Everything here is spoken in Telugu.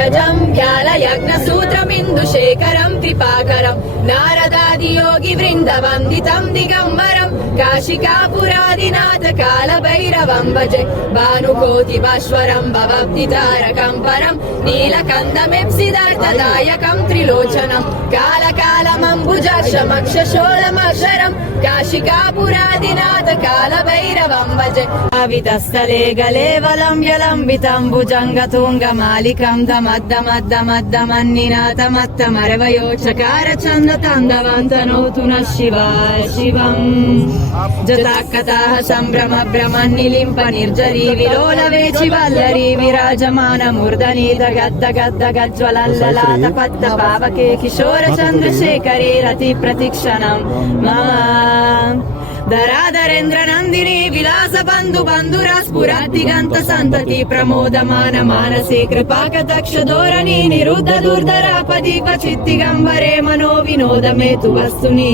పంకజం జ్ఞానయజ్ఞసూత్రమిందుశేఖరం కృపాకరం నారదాదియోగి వృందవందితం దిగంబరం కాశికాపురాదినాథ కాలభైరవం భజే భానుకోటి భాస్వరం భవబ్దితారకం పరం నీలకందమిప్సిదార్థదాయకం త్రిలోచనం కాలకాలమంబుజాక్షమక్షశోళమక్షరం కాశికాపురాదినాథ కాలభైరవం భజే వితస్థలే గలే వలం యలంబితం భుజంగతుంగమాలికం దమద్దమద్దమద్దమన్నినాథమత్తమరవయో చకార చంద తందవంతనోతు న శివాయ శివం జతాకతాః సంభ్రమ భ్రమన్నిలింప నిర్జరీ విలోల వేచి వల్లరీ విరాజమాన మూర్ధనీత గద్ద గద్ద గజ్వలల్లలాత పద్ద పావకే కిశోర చంద్రశేఖరే రతి ప్రతిక్షణం మమ ధరాధరేంద్ర నందిని విలాస బంధు బంధురా స్ఫురద్దిగంత సంతతి ప్రమోదమాన మానసే కృపాకటక్ష ధోరణి నిరుద్ధ దుర్ధరాపదీప చిత్తిగంబరే మనో వినోదమేతు వస్తుని